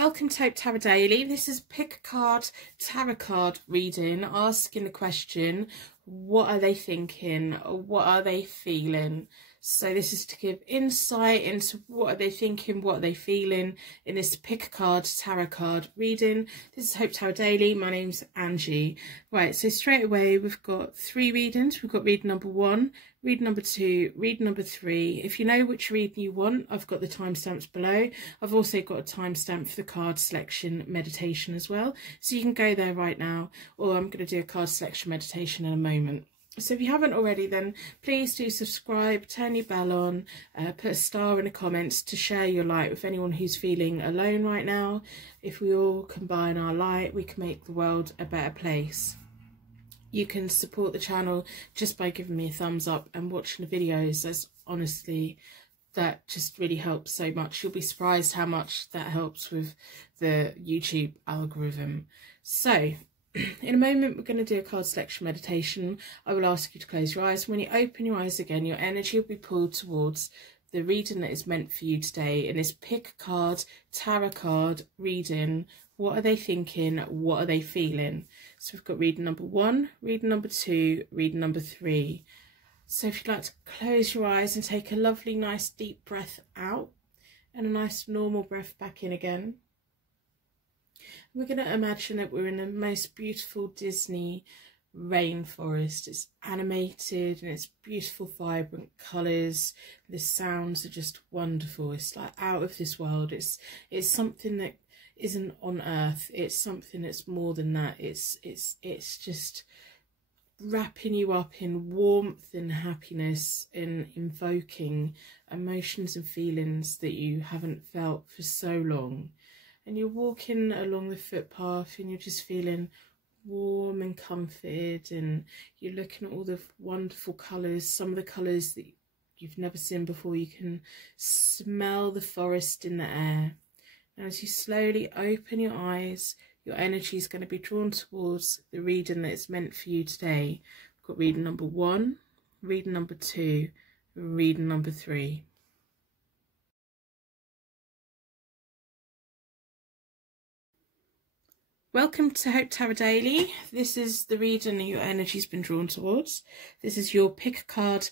Welcome to Hope Tarot Daily. This is pick a card, tarot card reading, asking the question, what are they thinking? What are they feeling? So this is to give insight into what are they thinking, what are they feeling in this pick a card, tarot card reading. This is Hope Tarot Daily. My name's Angie. Right, so straight away we've got 3 readings. We've got reading number 1, reading number 2, reading number 3. If you know which reading you want, I've got the timestamps below. I've also got a timestamp for the card selection meditation as well. So you can go there right now, or I'm going to do a card selection meditation in a moment. So if you haven't already, then please do subscribe, turn your bell on, put a star in the comments to share your light with anyone who's feeling alone right now. If we all combine our light, we can make the world a better place. You can support the channel just by giving me a thumbs up and watching the videos. That just really helps so much. You'll be surprised how much that helps with the YouTube algorithm. So in a moment, we're going to do a card selection meditation. I will ask you to close your eyes. When you open your eyes again, your energy will be pulled towards the reading that is meant for you today. In this pick a card, tarot card reading, what are they thinking? What are they feeling? So we've got reading number 1, reading number 2, reading number 3. So if you'd like to close your eyes and take a lovely, nice, deep breath out and a nice, normal breath back in again. We're going to imagine that we're in the most beautiful Disney rainforest. It's animated and it's beautiful, vibrant colours. The sounds are just wonderful. It's like out of this world. It's something that isn't on Earth. It's something that's more than that. It's just wrapping you up in warmth and happiness and invoking emotions and feelings that you haven't felt for so long. And you're walking along the footpath and you're just feeling warm and comforted, and you're looking at all the wonderful colours, some of the colours that you've never seen before. You can smell the forest in the air. And as you slowly open your eyes, your energy is going to be drawn towards the reading that is meant for you today. We've got reading number 1, reading number 2, reading number 3. Welcome to Hope Tarot Daily. This is the reading that your energy's been drawn towards. This is your pick a card,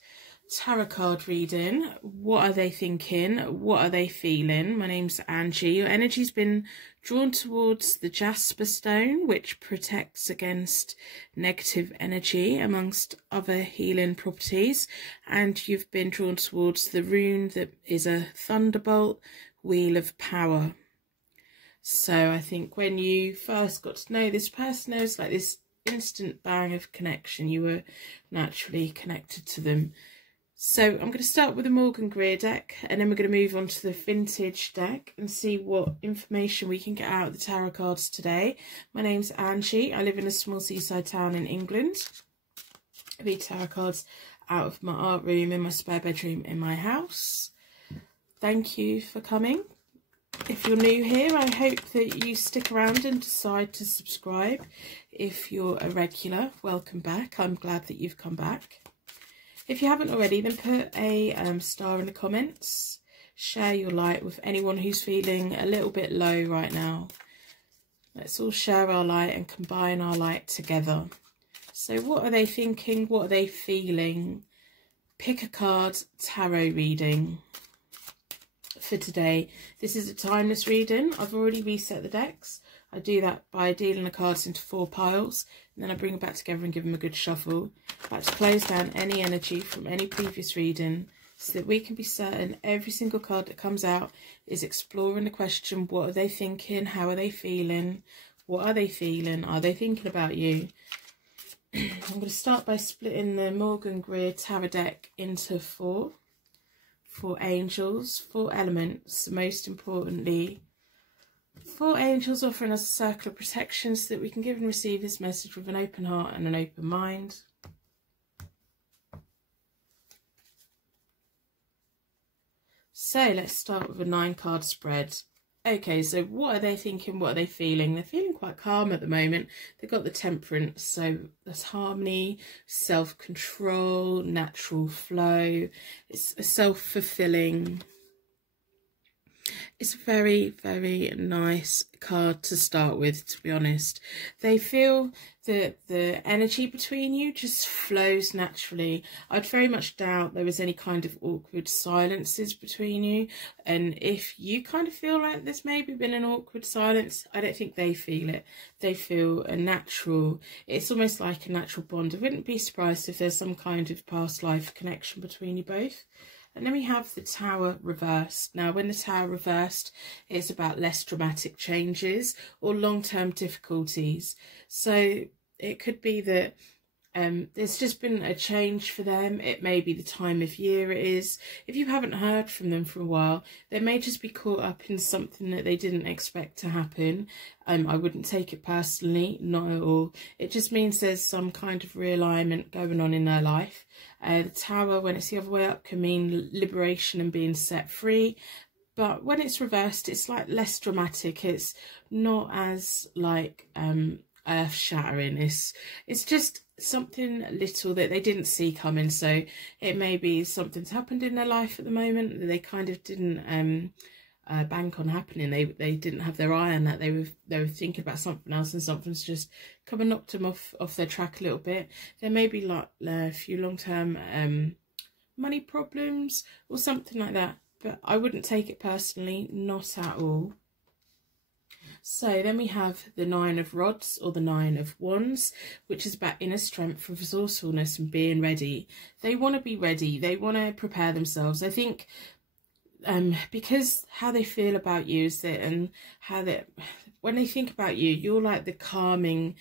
tarot card reading. What are they thinking? What are they feeling? My name's Angie. Your energy's been drawn towards the jasper stone, which protects against negative energy amongst other healing properties. And you've been drawn towards the rune that is a thunderbolt, wheel of power. So I think when you first got to know this person, there was like this instant bang of connection. You were naturally connected to them. So I'm going to start with the Morgan Greer deck, and then we're going to move on to the vintage deck and see what information we can get out of the tarot cards today. My name's Angie. I live in a small seaside town in England. I read tarot cards out of my art room in my spare bedroom in my house. Thank you for coming. If you're new here, I hope that you stick around and decide to subscribe. If you're a regular, welcome back. I'm glad that you've come back. If you haven't already, then put a star in the comments. Share your light with anyone who's feeling a little bit low right now. Let's all share our light and combine our light together. So what are they thinking? What are they feeling? Pick a card, tarot reading. For today, this is a timeless reading. I've already reset the decks. I do that by dealing the cards into 4 piles, and then I bring them back together and give them a good shuffle. I like to close down any energy from any previous reading so that we can be certain every single card that comes out is exploring the question, what are they thinking? How are they feeling? What are they feeling? Are they thinking about you? I'm going to start by splitting the Morgan Greer tarot deck into 4. 4 angels, 4 elements, most importantly 4 angels offering us a circle of protection so that we can give and receive this message with an open heart and an open mind. So let's start with a 9-card spread. Okay, so what are they thinking? What are they feeling? They're feeling quite calm at the moment. They've got the Temperance, so there's harmony, self-control, natural flow. It's a self-fulfilling It's a very, very nice card to start with, to be honest. They feel that the energy between you just flows naturally. I'd very much doubt there was any kind of awkward silences between you. And if you kind of feel like there's maybe been an awkward silence, I don't think they feel it. They feel a natural, it's almost like a natural bond. I wouldn't be surprised if there's some kind of past life connection between you both. And then we have the Tower reversed. Now, when the Tower reversed, it's about less dramatic changes or long-term difficulties. So it could be that there's just been a change for them. It may be the time of year it is. If you haven't heard from them for a while, they may just be caught up in something that they didn't expect to happen. I wouldn't take it personally, not at all. It just means there's some kind of realignment going on in their life. The Tower, when it's the other way up, can mean liberation and being set free. But when it's reversed, it's like less dramatic. It's not as like earth-shattering. It's just something little that they didn't see coming. So it may be something's happened in their life at the moment that they kind of didn't bank on happening. They didn't have their eye on that. They were thinking about something else, and something's just come and knocked them off their track a little bit. There may be like a few long-term money problems or something like that, but I wouldn't take it personally, not at all. So then we have the Nine of Rods, or the Nine of Wands, which is about inner strength, resourcefulness and being ready. They want to be ready. They want to prepare themselves. I think because how they feel about you is that, and how they, when they think about you, you're like the calming,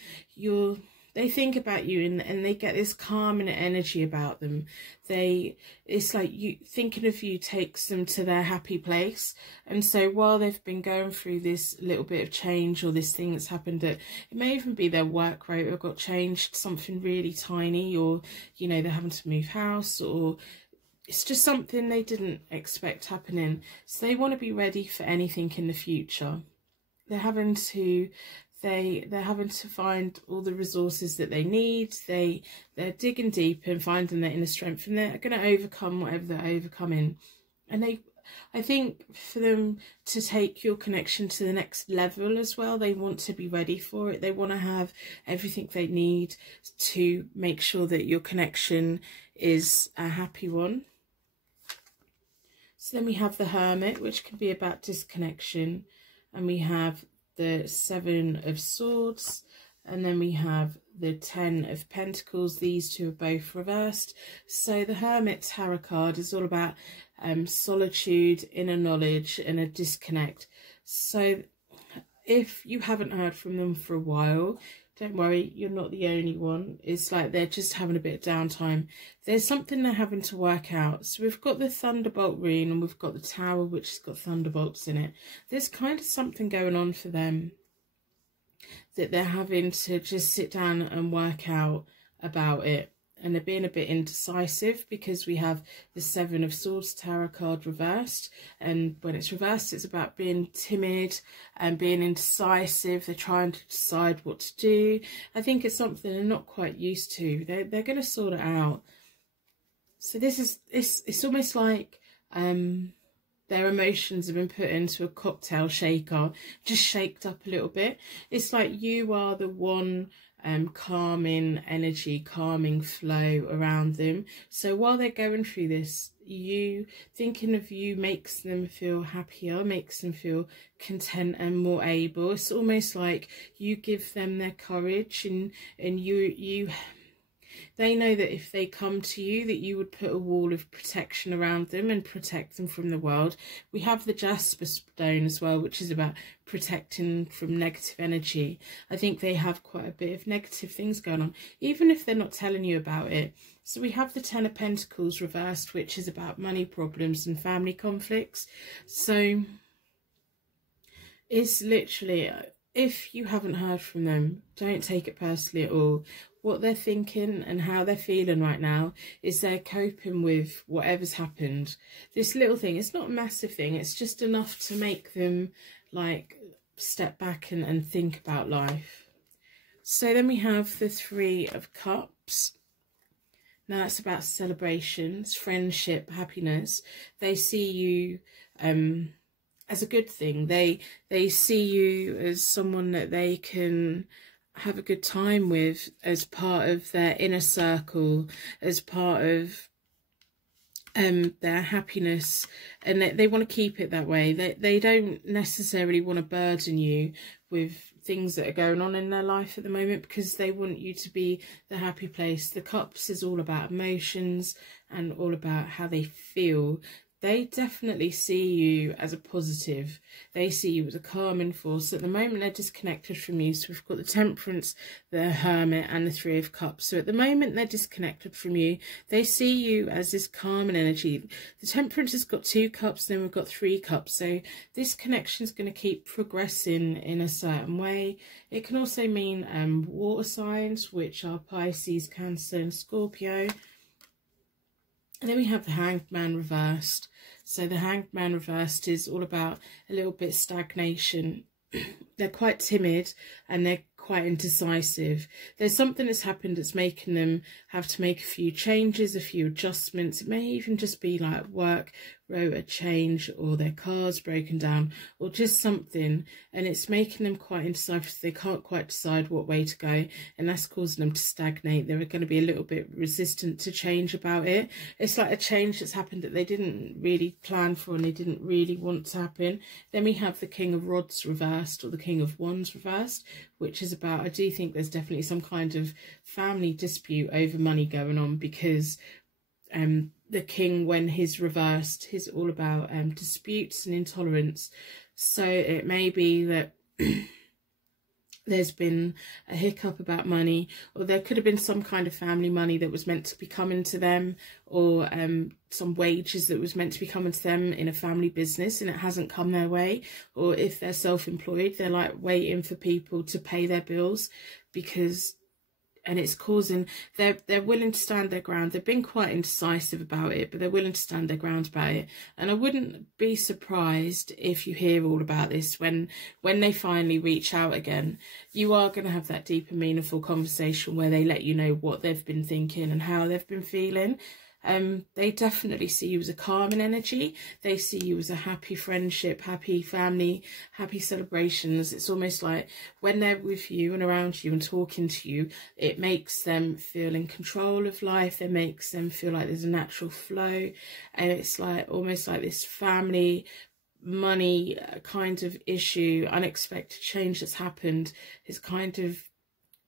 they think about you and they get this calming energy about them. It's like you thinking of you takes them to their happy place. And so while they've been going through this little bit of change, or this thing that's happened, it may even be their work rate or got changed, something really tiny, or you know, they're having to move house, or it's just something they didn't expect happening. So they want to be ready for anything in the future. They're having to find all the resources that they need. They're digging deep and finding their inner strength, and they're going to overcome whatever they're overcoming. And I think for them to take your connection to the next level as well, they want to be ready for it. They want to have everything they need to make sure that your connection is a happy one. So then we have the Hermit, which can be about disconnection, and we have the Seven of Swords, and then we have the Ten of Pentacles. These two are both reversed. So the Hermit Tarot card is all about solitude, inner knowledge, and a disconnect. So if you haven't heard from them for a while, don't worry, you're not the only one. It's like they're just having a bit of downtime. There's something they're having to work out. So we've got the Thunderbolt rune, and we've got the Tower, which has got thunderbolts in it. There's kind of something going on for them that they're having to just sit down and work out about it. And they're being a bit indecisive, because we have the Seven of Swords Tarot card reversed, and when it's reversed, it's about being timid and being indecisive. They're trying to decide what to do. I think it's something they're not quite used to. They're going to sort it out. So this is it's almost like their emotions have been put into a cocktail shaker, just shaked up a little bit. It's like you are the one calming energy, calming flow around them. So while they're going through this, you thinking of you makes them feel happier, makes them feel content and more able. It's almost like you give them their courage, and they know that if they come to you, that you would put a wall of protection around them and protect them from the world. We have the Jasper stone as well, which is about protecting from negative energy. I think they have quite a bit of negative things going on, even if they're not telling you about it. So we have the Ten of Pentacles reversed, which is about money problems and family conflicts. So it's literally, if you haven't heard from them, don't take it personally at all. What they're thinking and how they're feeling right now is they're coping with whatever's happened. This little thing, it's not a massive thing, it's just enough to make them like step back and think about life. So then we have the Three of Cups. Now it's about celebrations, friendship, happiness. They see you as a good thing. They see you as someone that they can have a good time with, as part of their inner circle, as part of their happiness, and they want to keep it that way. They don't necessarily want to burden you with things that are going on in their life at the moment, because they want you to be the happy place. The Cups is all about emotions and all about how they feel. They definitely see you as a positive. They see you as a calming force. At the moment, they're disconnected from you. So we've got the Temperance, the Hermit, and the Three of Cups. So at the moment, they're disconnected from you. They see you as this calming energy. The Temperance has got 2 cups, then we've got 3 cups. So this connection is going to keep progressing in a certain way. It can also mean water signs, which are Pisces, Cancer, and Scorpio. And then we have the Hanged Man reversed. So the Hanged Man reversed is all about a little bit stagnation. They're quite timid and they're quite indecisive. There's something that's happened that's making them have to make a few changes, a few adjustments. It may even just be like work rota change, or their car's broken down, or just something, and it's making them quite indecisive. They can't quite decide what way to go, and that's causing them to stagnate. They're going to be a little bit resistant to change about it. It's like a change that's happened that they didn't really plan for and they didn't really want to happen. Then we have the King of Rods reversed, or the King of Wands reversed, which is about, I do think there's definitely some kind of family dispute over money going on, because the King, when he's reversed, is all about disputes and intolerance. So it may be that there's been a hiccup about money, or there could have been some kind of family money that was meant to be coming to them, or some wages that was meant to be coming to them in a family business and it hasn't come their way. Or if they're self-employed, they're like waiting for people to pay their bills, because, and it's causing, they're willing to stand their ground. They've been quite indecisive about it, but they're willing to stand their ground about it. And I wouldn't be surprised if you hear all about this when they finally reach out again. You are going to have that deep and meaningful conversation where they let you know what they've been thinking and how they've been feeling. They definitely see you as a calming energy. They see you as a happy friendship, happy family, happy celebrations. It's almost like when they're with you and around you and talking to you, it makes them feel in control of life. It makes them feel like there's a natural flow. And it's like almost like this family money kind of issue, unexpected change that's happened has kind of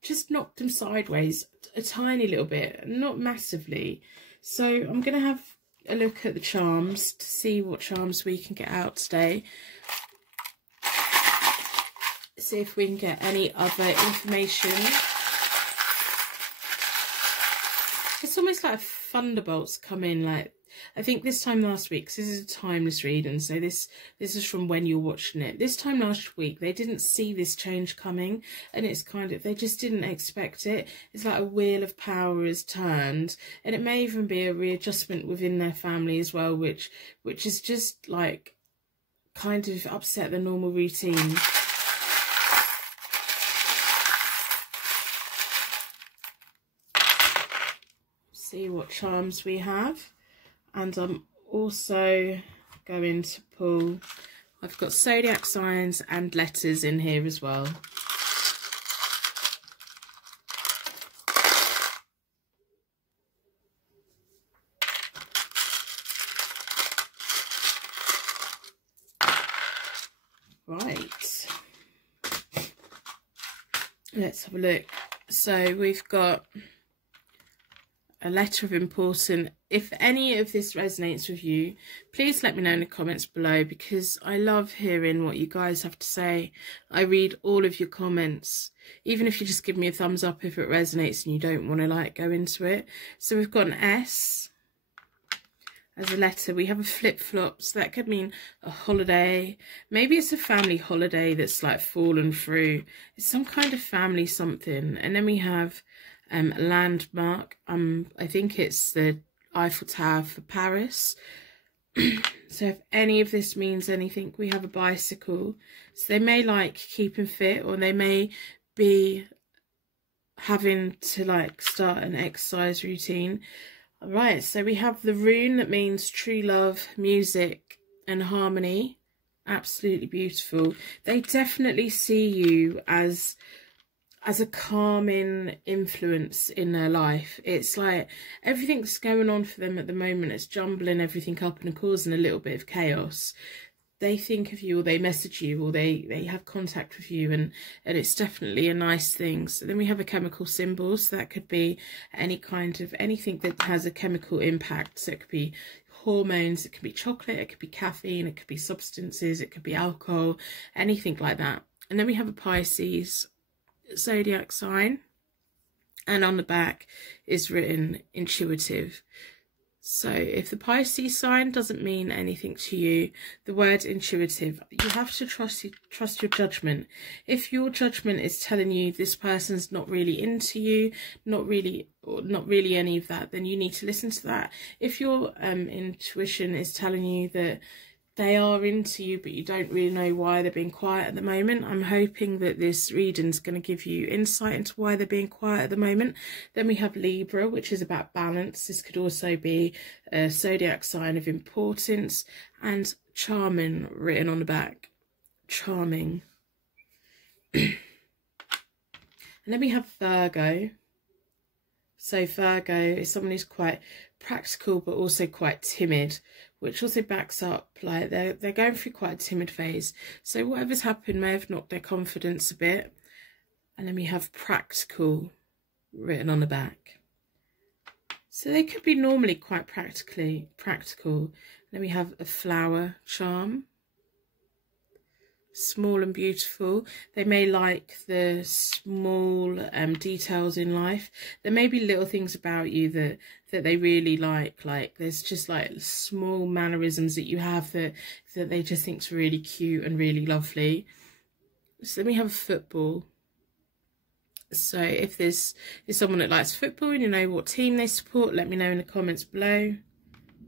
just knocked them sideways a tiny little bit, not massively. So I'm going to have a look at the charms to see what charms we can get out today. See if we can get any other information. It's almost like thunderbolts come in, like, I think this time last week, 'cause this is a timeless reading, so this is from when you're watching it. This time last week, they didn't see this change coming, and it's kind of, they just didn't expect it. It's like a wheel of power has turned, and it may even be a readjustment within their family as well, which is just like kind of upset the normal routine. See what charms we have. And I'm also going to pull, I've got zodiac signs and letters in here as well. Right. Let's have a look. So we've got a letter of importance. If any of this resonates with you, please let me know in the comments below, because I love hearing what you guys have to say. I read all of your comments, even if you just give me a thumbs up if it resonates and you don't want to like go into it. So we've got an S as a letter. We have a flip-flop, so that could mean a holiday. Maybe it's a family holiday that's like fallen through. It's some kind of family something. And then we have a landmark. I think it's the Eiffel Tower for Paris. So if any of this means anything, we have a bicycle. So they may like keeping fit, or they may be having to like start an exercise routine. All right, so we have the rune that means true love, music and harmony. Absolutely beautiful. They definitely see you as a calming influence in their life. It's like everything's going on for them at the moment. It's jumbling everything up and causing a little bit of chaos. They think of you, or they message you, or they have contact with you, and it's definitely a nice thing. So then we have a chemical symbol, so that could be any kind of anything that has a chemical impact. So it could be hormones, it could be chocolate, it could be caffeine, it could be substances, it could be alcohol, anything like that. And then we have a Pisces zodiac sign, and on the back is written intuitive. So if the Pisces sign doesn't mean anything to you, the word intuitive, you have to trust your judgment. If your judgment is telling you this person's not really into you, not really any of that, then you need to listen to that. If your intuition is telling you that they are into you, but you don't really know why they're being quiet at the moment, I'm hoping that this reading's going to give you insight into why they're being quiet at the moment. Then we have Libra, which is about balance. This could also be a zodiac sign of importance, and charming written on the back. Charming. And then we have Virgo. So Virgo is someone who's quite practical but also quite timid, which also backs up like they're going through quite a timid phase. So whatever's happened may have knocked their confidence a bit. And then we have practical written on the back. So they could be normally quite practical. And then we have a flower charm. Small and beautiful. They may like the small details in life. There may be little things about you that they really like there's just like small mannerisms that you have that they just think's really cute and really lovely. So then we have football. So if there's someone that likes football and you know what team they support, let me know in the comments below.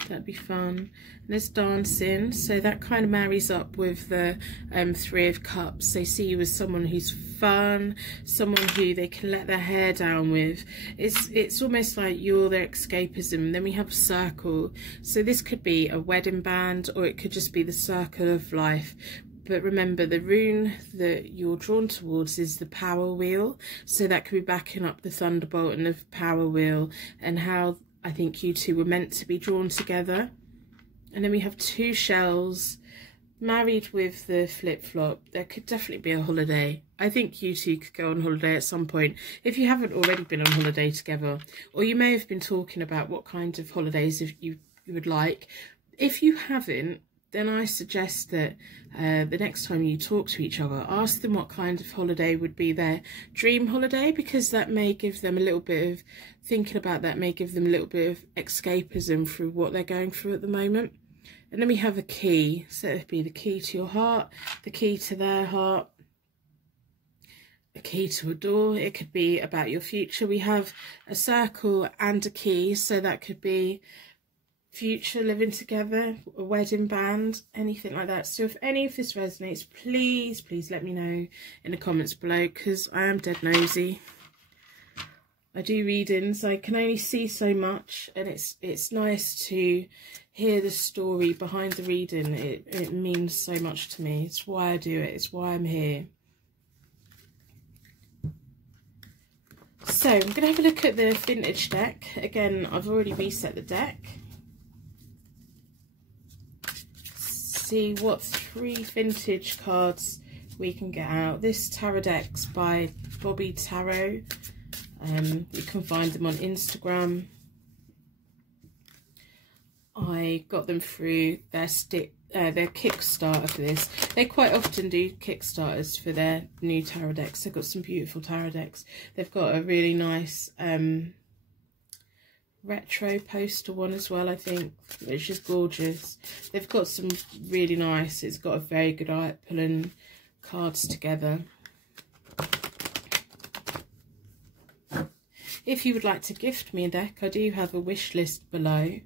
That'd be fun. And there's dancing, so that kind of marries up with the Three of Cups. They see you as someone who's fun, someone who they can let their hair down with. It's almost like you're their escapism. Then we have a circle, so this could be a wedding band, or it could just be the circle of life. But remember, the rune that you're drawn towards is the power wheel, so that could be backing up the thunderbolt and the power wheel, and how I think you two were meant to be drawn together. And then we have two shells married with the flip-flop. There could definitely be a holiday. I think you two could go on holiday at some point if you haven't already been on holiday together, or you may have been talking about what kind of holidays you would like. If you haven't, then I suggest that the next time you talk to each other, ask them what kind of holiday would be their dream holiday, because that may give them a little bit of thinking about that, may give them a little bit of escapism through what they're going through at the moment. And then we have a key, so it'd be the key to your heart, the key to their heart, a key to a door. It could be about your future. We have a circle and a key, so that could be future, living together, a wedding band, anything like that. So if any of this resonates, please let me know in the comments below, because I am dead nosy. I do readings, I can only see so much, and it's nice to hear the story behind the reading. It means so much to me. It's why I do it, it's why I'm here. So I'm going to have a look at the vintage deck. Again, I've already reset the deck. See what 3 vintage cards we can get out. This tarot deck's by Bobby Tarot. You can find them on Instagram. I got them through their Kickstarter for this. They quite often do Kickstarters for their new tarot decks. They've got some beautiful tarot decks. They've got a really nice retro poster one as well, I think, which is gorgeous. They've got some really nice, it's got a very good eye at pulling cards together. If you would like to gift me a deck, I do have a wish list below.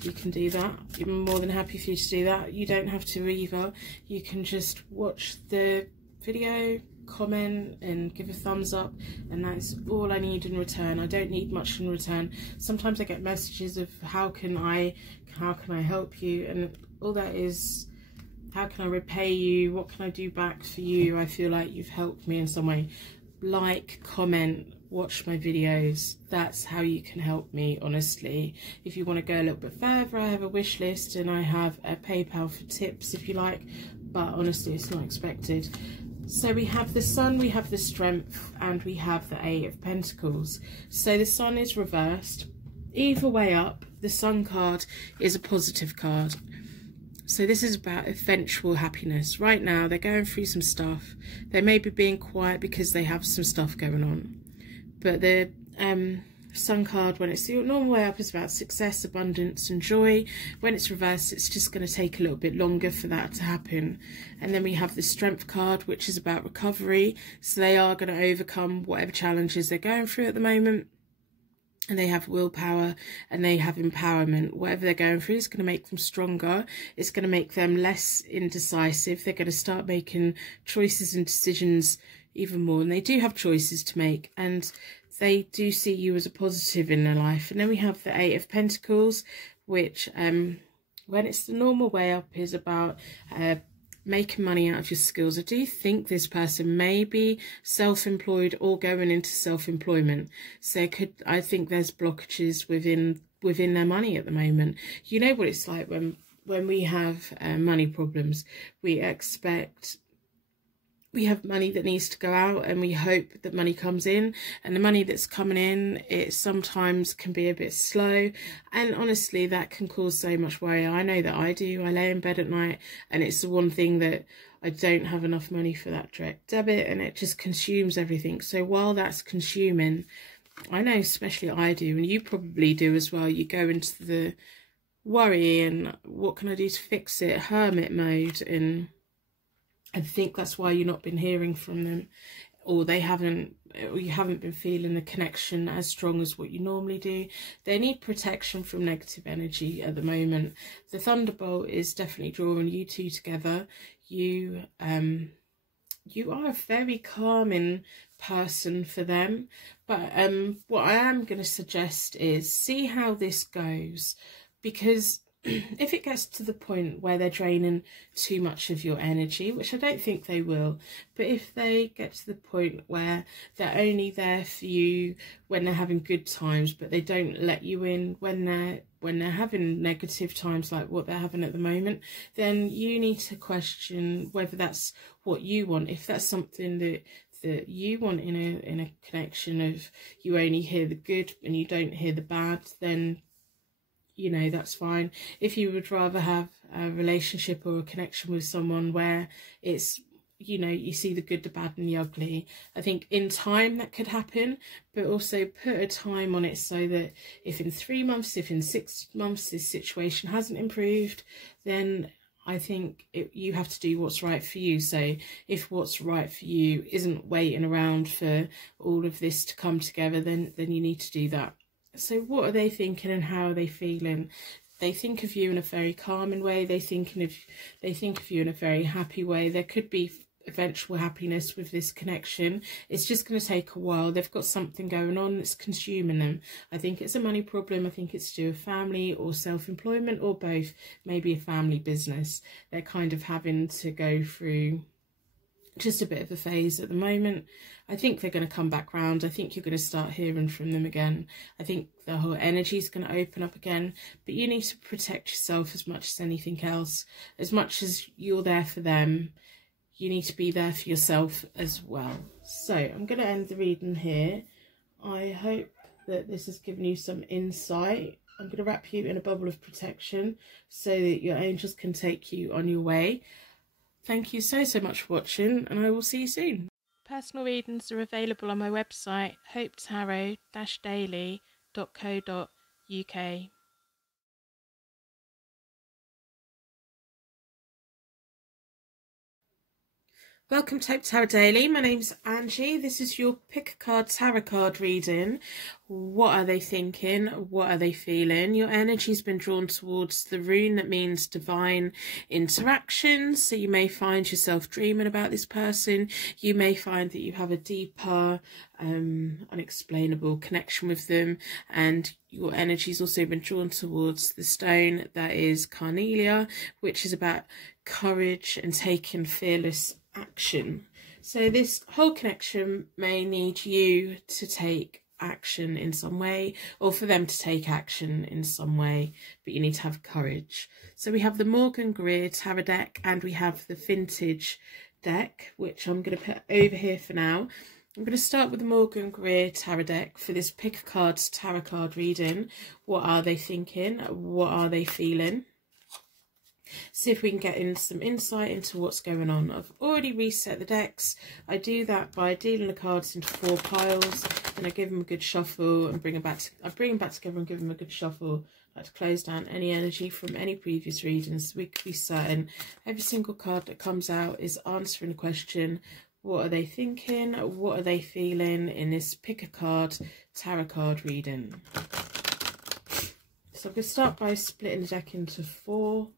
You can do that. I'm more than happy for you to do that. You don't have to either. You can just watch the video, comment and give a thumbs up, and that's all I need in return. I don't need much in return. Sometimes I get messages of how can I help you, and all that is How can I repay you? What can I do back for you? I feel like you've helped me in some way. Like, comment, watch my videos. That's how you can help me, honestly. If you want to go a little bit further, I have a wish list and I have a PayPal for tips if you like, but honestly it's not expected. So we have the Sun, we have the Strength, and we have the Eight of Pentacles. So the Sun is reversed. Either way up, the Sun card is a positive card. So this is about eventual happiness. Right now, they're going through some stuff. They may be being quiet because they have some stuff going on. But the Sun card, when it's the normal way up, is about success, abundance and joy. When it's reversed, it's just going to take a little bit longer for that to happen. And then we have the Strength card, which is about recovery. So they are going to overcome whatever challenges they're going through at the moment. And they have willpower and they have empowerment. Whatever they're going through is going to make them stronger. It's going to make them less indecisive. They're going to start making choices and decisions even more. And they do have choices to make. And they do see you as a positive in their life. And then we have the Eight of Pentacles, which when it's the normal way up is about making money out of your skills. I do think this person may be self-employed or going into self-employment. So I think there's blockages within their money at the moment. You know what it's like when we have money problems. We have money that needs to go out and we hope that money comes in, and the money that's coming in, it sometimes can be a bit slow, and honestly that can cause so much worry. I know that I do. I lay in bed at night and it's the one thing that I don't have enough money for that direct debit, and it just consumes everything. So while that's consuming, I know especially I do, and you probably do as well, you go into the worry and what can I do to fix it, hermit mode, and I think that's why you've not been hearing from them, or you haven't been feeling the connection as strong as what you normally do. They need protection from negative energy at the moment. The Thunderbolt is definitely drawing you two together. You are a very calming person for them, but what I am going to suggest is see how this goes, because if it gets to the point where they're draining too much of your energy, which I don't think they will, but if they get to the point where they're only there for you when they're having good times, but they don't let you in when they're having negative times like what they're having at the moment, then you need to question whether that's what you want. If that's something that you want in a connection of you only hear the good and you don't hear the bad, then you know, that's fine. If you would rather have a relationship or a connection with someone where it's, you know, you see the good, the bad and the ugly, I think in time that could happen, but also put a time on it so that if in 3 months, if in 6 months this situation hasn't improved, then I think you have to do what's right for you. So if what's right for you isn't waiting around for all of this to come together, then you need to do that. So what are they thinking and how are they feeling? They think of you in a very calming way. They think of you in a very happy way. There could be eventual happiness with this connection. It's just going to take a while. They've got something going on that's consuming them. I think it's a money problem. I think it's to do with family or self-employment or both. Maybe a family business. They're kind of having to go through just a bit of a phase at the moment. I think they're going to come back round. I think you're going to start hearing from them again. I think the whole energy is going to open up again, but you need to protect yourself as much as anything else. As much as you're there for them, you need to be there for yourself as well. So I'm going to end the reading here. I hope that this has given you some insight. I'm going to wrap you in a bubble of protection so that your angels can take you on your way. Thank you so much for watching, and I will see you soon. Personal readings are available on my website, hopetarot-daily.co.uk. Welcome to Hope Tarot Daily. My name's Angie. This is your pick a card tarot card reading. What are they thinking? What are they feeling? Your energy's been drawn towards the rune that means divine interaction. So you may find yourself dreaming about this person. You may find that you have a deeper, unexplainable connection with them. And your energy's also been drawn towards the stone that is Carnelia, which is about courage and taking fearless action. So this whole connection may need you to take action in some way, or for them to take action in some way, but you need to have courage. So we have the Morgan Greer tarot deck and we have the vintage deck, which I'm going to put over here for now. I'm going to start with the Morgan Greer tarot deck for this pick a card tarot card reading. What are they thinking? What are they feeling? See if we can get in some insight into what's going on. I've already reset the decks. I do that by dealing the cards into 4 piles, and I give them a good shuffle and bring them back together and give them a good shuffle. I like to close down any energy from any previous readings. We can be certain every single card that comes out is answering a question. What are they thinking? What are they feeling in this pick a card tarot card reading? So I'm going to start by splitting the deck into 4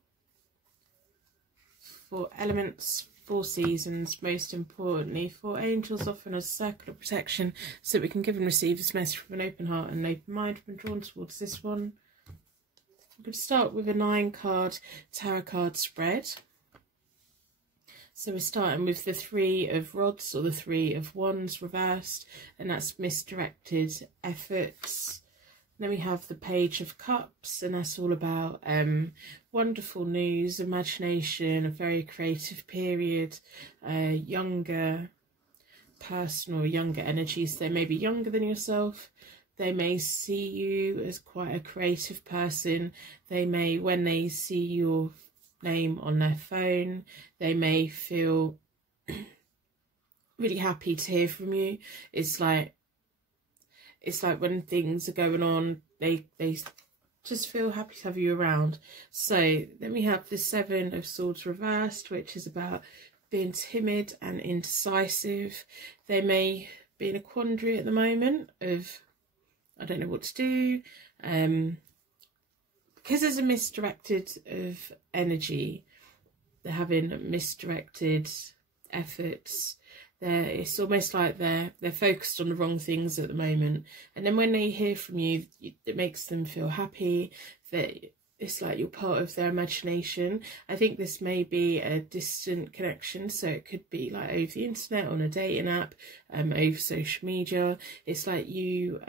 elements, 4 seasons, most importantly 4 angels offering us a circle of protection so that we can give and receive this message from an open heart and an open mind. I've been drawn towards this one. I'm going to start with a 9 card tarot card spread. So we're starting with the 3 of rods or the 3 of wands reversed, and that's misdirected efforts. Then we have the Page of Cups, and that's all about wonderful news, imagination, a very creative period, younger person or younger energies. They may be younger than yourself. They may see you as quite a creative person. They may, when they see your name on their phone, they may feel really happy to hear from you. It's like when things are going on, they just feel happy to have you around. So then we have the 7 of Swords reversed, which is about being timid and indecisive. They may be in a quandary at the moment of, I don't know what to do. Because there's a misdirected of energy, they're having misdirected efforts. It's almost like they're focused on the wrong things at the moment, and then when they hear from you, it makes them feel happy, that it's like you're part of their imagination. I think this may be a distant connection, so it could be like over the internet, on a dating app, over social media. It's like you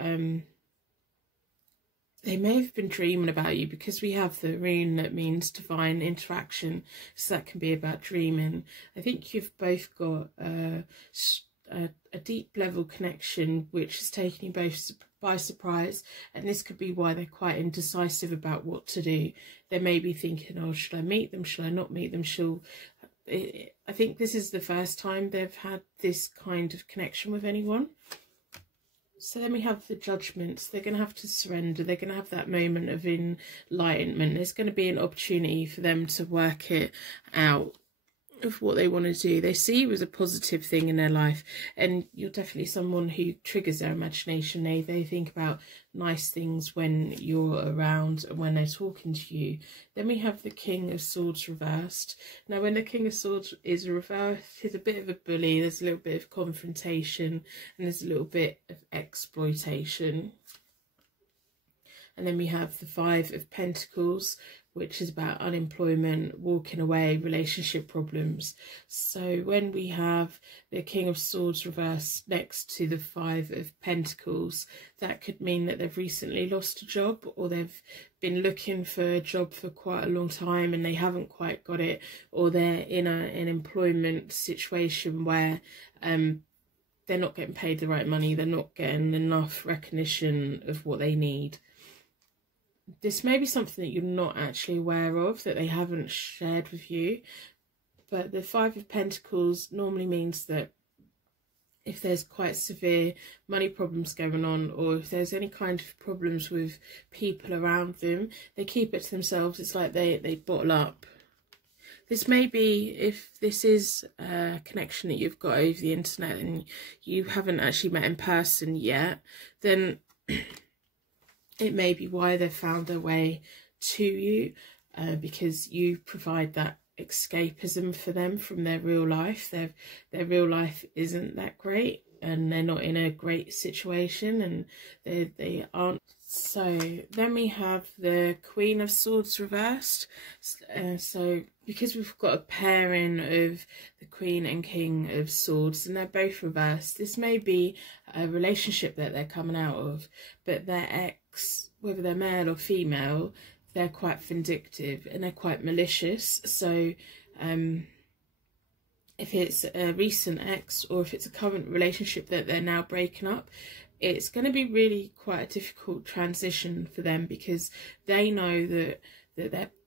they may have been dreaming about you, because we have the rune that means divine interaction, so that can be about dreaming. I think you've both got a deep level connection which has taken you both by surprise, and this could be why they're quite indecisive about what to do. They may be thinking, oh, should I meet them, should I not meet them? I think this is the first time they've had this kind of connection with anyone. So then we have the Judgments. They're going to have to surrender. They're going to have that moment of enlightenment. There's going to be an opportunity for them to work it out of what they want to do. They see you as a positive thing in their life, and you're definitely someone who triggers their imagination. They think about nice things when you're around and when they're talking to you. Then we have the King of Swords reversed. Now when the King of Swords is reversed, he's a bit of a bully. There's a little bit of confrontation and there's a little bit of exploitation. And then we have the 5 of Pentacles, which is about unemployment, walking away, relationship problems. So when we have the King of Swords reversed next to the 5 of Pentacles, that could mean that they've recently lost a job, or they've been looking for a job for quite a long time and they haven't quite got it, or they're in an employment situation where they're not getting paid the right money, they're not getting enough recognition of what they need. This may be something that you're not actually aware of, that they haven't shared with you. But the 5 of Pentacles normally means that if there's quite severe money problems going on, or if there's any kind of problems with people around them, they keep it to themselves. It's like they bottle up This may be, if this is a connection that you've got over the internet and you haven't actually met in person yet, then it may be why they've found their way to you, because you provide that escapism for them from their real life. Their real life isn't that great, and they're not in a great situation, and they aren't. So then we have the Queen of Swords reversed. So because we've got a pairing of the Queen and King of Swords, and they're both reversed, this may be a relationship that they're coming out of, but their ex, whether they're male or female, they're quite vindictive and they're quite malicious. So if it's a recent ex, or if it's a current relationship that they're now breaking up, it's going to be really quite a difficult transition for them, because they know that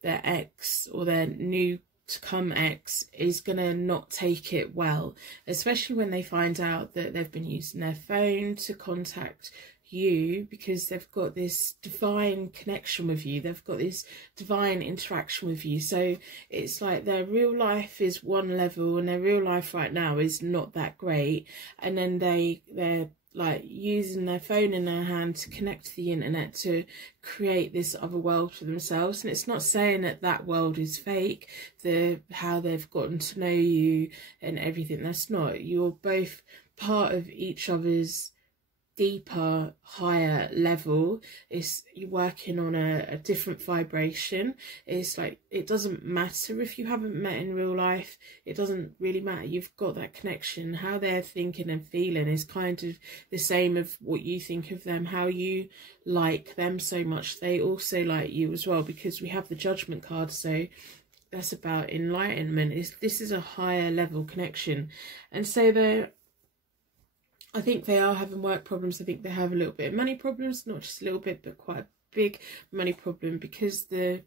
their ex, or their new to come ex, is going to not take it well, especially when they find out that they've been using their phone to contact you, because they've got this divine connection with you, they've got this divine interaction with you. So it's like their real life is one level, and their real life right now is not that great, and then they're like using their phone in their hand to connect to the internet to create this other world for themselves. And it's not saying that that world is fake, how they've gotten to know you and everything, that's not. You're both part of each other's deeper, higher level. You're working on a different vibration. It's like, it doesn't matter if you haven't met in real life, it doesn't really matter. You've got that connection. How they're thinking and feeling is kind of the same of what you think of them. How you like them so much, they also like you as well, because we have the Judgment card. So that's about enlightenment. This is a higher level connection. And so I think they are having work problems. I think they have a little bit of money problems, not just a little bit, but quite a big money problem, because the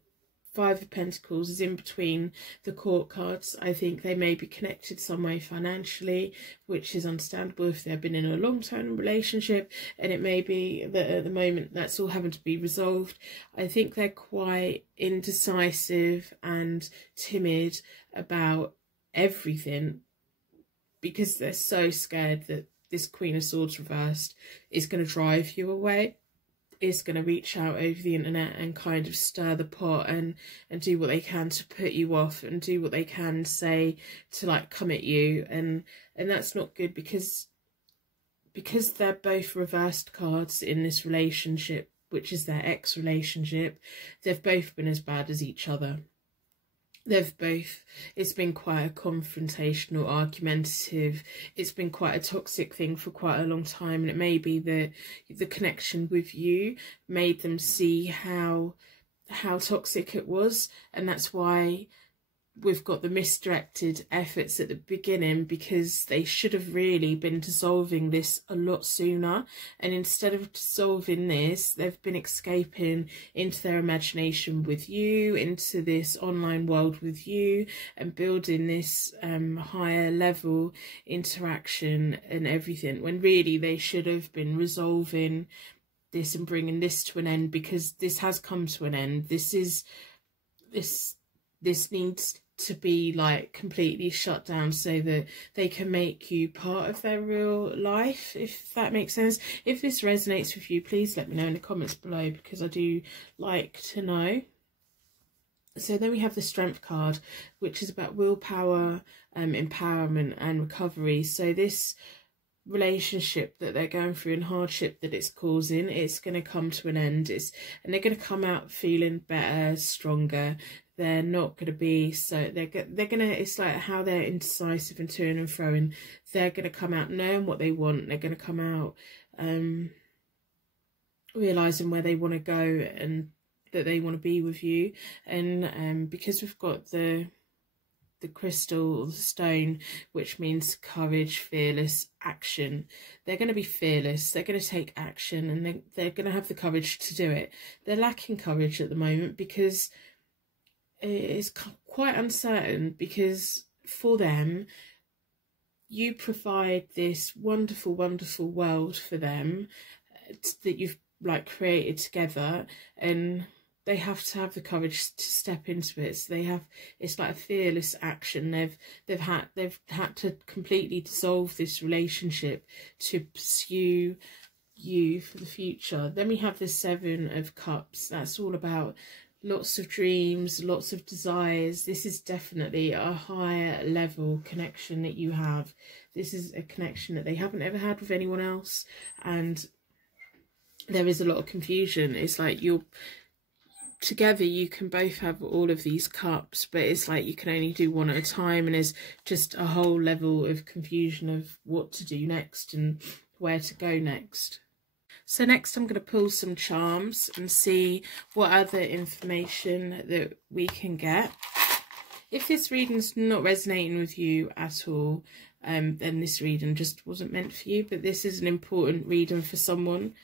Five of Pentacles is in between the Court cards. I think they may be connected some way financially, which is understandable if they've been in a long-term relationship, and it may be that at the moment that's all having to be resolved. I think they're quite indecisive and timid about everything, because they're so scared that this Queen of Swords reversed is going to drive you away. It's going to reach out over the internet and kind of stir the pot and do what they can to put you off, and do what they can say to like come at you, and that's not good, because they're both reversed cards in this relationship, which is their ex relationship. They've both been as bad as each other. It's been quite a confrontational, argumentative, it's been quite a toxic thing for quite a long time. And it may be that the connection with you made them see how toxic it was, and that's why we've got the misdirected efforts at the beginning, because they should have really been dissolving this a lot sooner. And instead of dissolving this, they've been escaping into their imagination with you, into this online world with you, and building this higher level interaction and everything, when really they should have been resolving this and bringing this to an end, because this has come to an end. This needs to be like completely shut down, so that they can make you part of their real life, if that makes sense. If this resonates with you, please let me know in the comments below, because I do like to know. So then we have the Strength card, which is about willpower, empowerment and recovery. So this relationship that they're going through and hardship that it's causing, it's going to come to an end. And they're going to come out feeling better, stronger. They're not going to be so, they're going to, it's like how they're indecisive and to and fro, they're going to come out knowing what they want. They're going to come out realising where they want to go and that they want to be with you. And because we've got the crystal or the stone, which means courage, fearless action, they're going to be fearless, they're going to take action, and they're going to have the courage to do it. They're lacking courage at the moment because it's quite uncertain, because for them you provide this wonderful world for them that you've like created together, and they have to have the courage to step into it. So it's like a fearless action. They've had to completely dissolve this relationship to pursue you for the future. Then we have the Seven of Cups. That's all about lots of dreams, lots of desires. This is definitely a higher level connection that you have. This is a connection that they haven't ever had with anyone else, and there is a lot of confusion. It's like you're together, you can both have all of these cups, but it's like you can only do one at a time, and there's just a whole level of confusion of what to do next and where to go next. So next I'm going to pull some charms and see what other information that we can get. If this reading's not resonating with you at all, then this reading just wasn't meant for you, but this is an important reading for someone.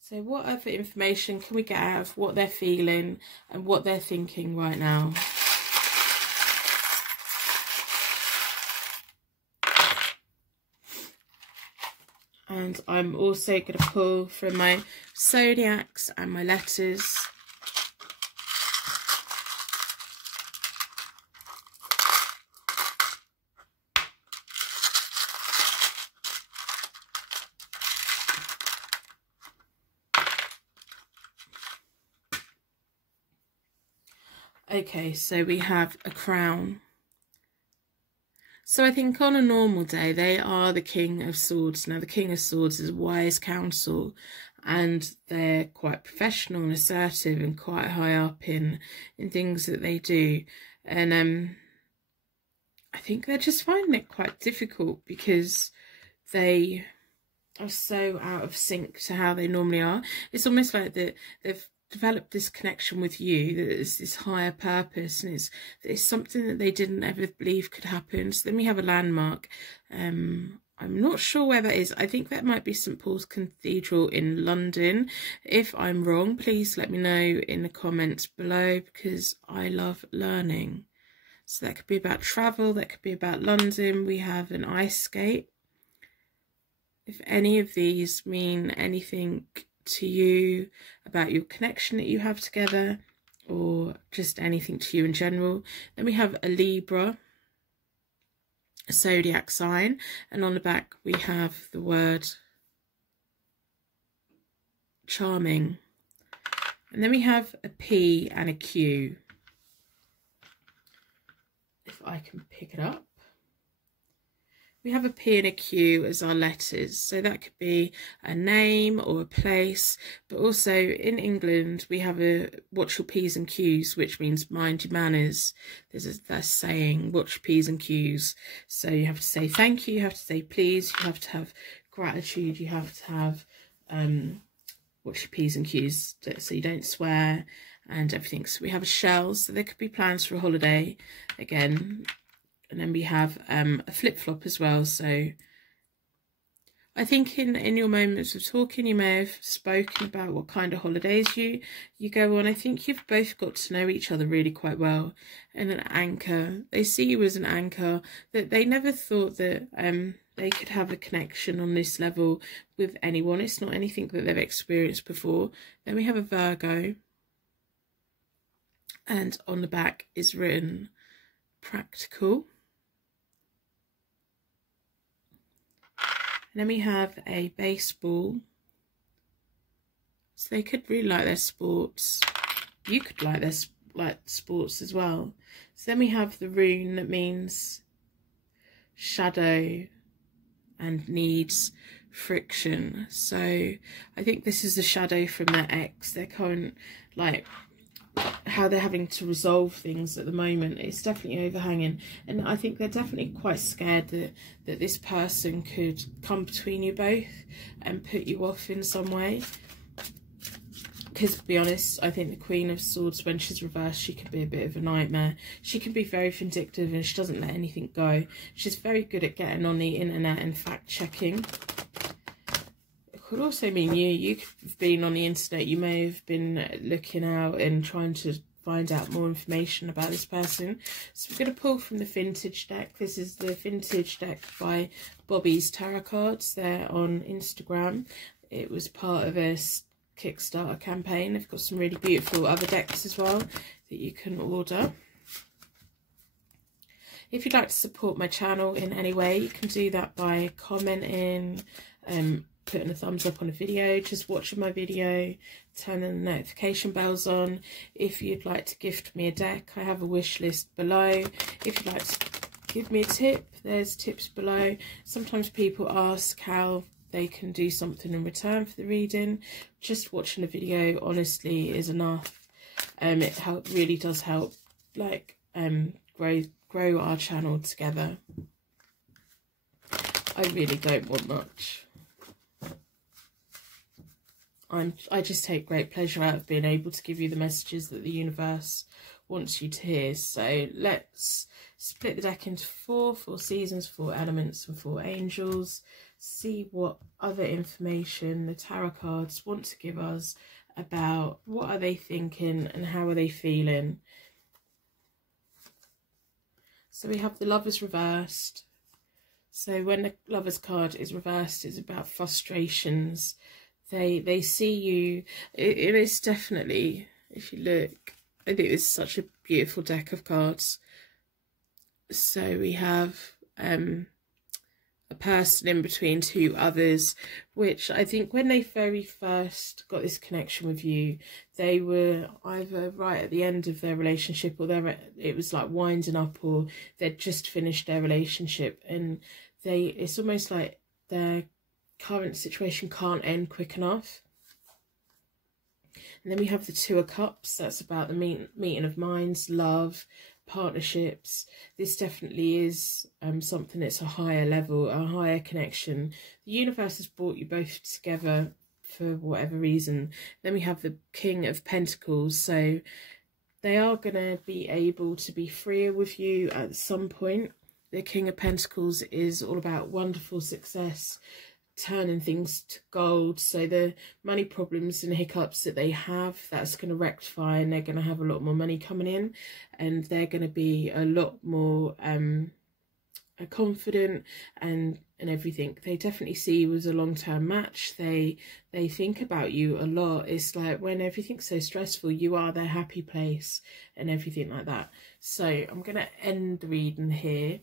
So what other information can we get out of what they're feeling and what they're thinking right now? And I'm also going to pull from my zodiacs and my letters. Okay, so we have a crown. So I think on a normal day, they are the King of Swords. Now, the King of Swords is wise counsel, and they're quite professional and assertive and quite high up in things that they do. And I think they're just finding it quite difficult because they are so out of sync to how they normally are. It's almost like they've developed this connection with you, that it's this higher purpose, and it's something that they didn't ever believe could happen. So then we have a landmark. I'm not sure where that is. I think that might be St Paul's Cathedral in London. If I'm wrong, please let me know in the comments below, because I love learning. So that could be about travel, that could be about London. We have an ice skate. If any of these mean anything to you about your connection that you have together, or just anything to you in general. Then we have a Libra, a zodiac sign, and on the back we have the word charming. And then we have a P and a Q. If I can pick it up. We have a P and a Q as our letters, so that could be a name or a place, but also in England we have a watch your P's and Q's, which means mind your manners. There's that saying, watch your P's and Q's. So you have to say thank you, you have to say please, you have to have gratitude, you have to have watch your P's and Q's, so you don't swear and everything. So we have a shell, so there could be plans for a holiday again. And then we have a flip-flop as well. So I think in your moments of talking, you may have spoken about what kind of holidays you go on. I think you've both got to know each other really quite well. And an anchor, they see you as an anchor, that they never thought that they could have a connection on this level with anyone. It's not anything that they've experienced before. Then we have a Virgo. And on the back is written practical. And then we have a baseball. So they could really like their sports. You could like their sports as well. So then we have the rune that means shadow and needs friction. So I think this is the shadow from their ex. Their current, like, how they're having to resolve things at the moment. It's definitely overhanging, and I think they're definitely quite scared that this person could come between you both and put you off in some way. Because to be honest, I think the Queen of Swords, when she's reversed, she can be a bit of a nightmare. She can be very vindictive and she doesn't let anything go. She's very good at getting on the internet and fact checking. Could also mean you could have been on the internet. You may have been looking out and trying to find out more information about this person. So we're going to pull from the vintage deck. This is the vintage deck by Bobby's Tarot Cards. They're on Instagram. It was part of a Kickstarter campaign. They've got some really beautiful other decks as well that you can order. If you'd like to support my channel in any way, you can do that by commenting, putting a thumbs up on a video, just watching my video, turning the notification bells on. If you'd like to gift me a deck, I have a wish list below. If you'd like to give me a tip, there's tips below. Sometimes people ask how they can do something in return for the reading. Just watching a video, honestly, is enough. It really does help, like, grow our channel together. I really don't want much. I just take great pleasure out of being able to give you the messages that the universe wants you to hear. So let's split the deck into four seasons, 4 elements and 4 angels. See what other information the tarot cards want to give us about what are they thinking and how are they feeling. So we have the Lovers reversed. So when the Lovers card is reversed, it's about frustrations. They see you. It is definitely, if you look, I think it's such a beautiful deck of cards. So we have a person in between 2 others, which I think when they very first got this connection with you, they were either right at the end of their relationship, or it was like winding up, or they'd just finished their relationship, and it's almost like their current situation can't end quick enough. And then we have the 2 of Cups. That's about the meeting of minds, love, partnerships. This definitely is something that's a higher level, a higher connection. The universe has brought you both together for whatever reason. Then we have the King of Pentacles. So they are going to be able to be freer with you at some point. The King of Pentacles is all about wonderful success, turning things to gold. So the money problems and hiccups that they have, that's going to rectify, and they're going to have a lot more money coming in, and they're going to be a lot more confident and everything. They definitely see you as a long-term match. They think about you a lot. It's like when everything's so stressful, you are their happy place and everything like that. So I'm going to end the reading here.